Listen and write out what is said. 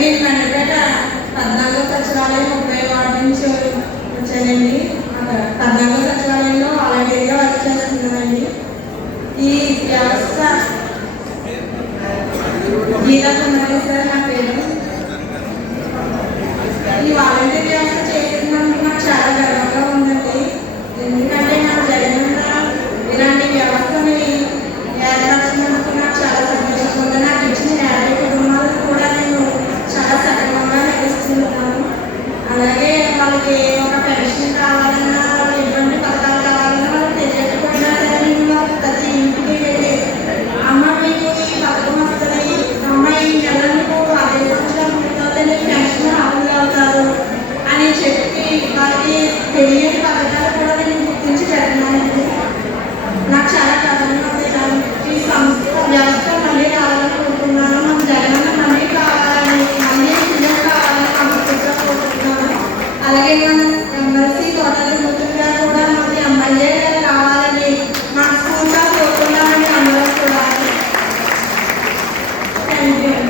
నేను వెంటపేట పద్నాలుగో సచివాలయం ముప్పై వాటి నుంచి వచ్చానండి అక్కడ పద్నాలుగో సచివాలయంలో అలాంటిగా వర్క్ చేస్తున్నానండి ఈ వ్యవస్థ గీతా కుమారి సార్ నా పేరు.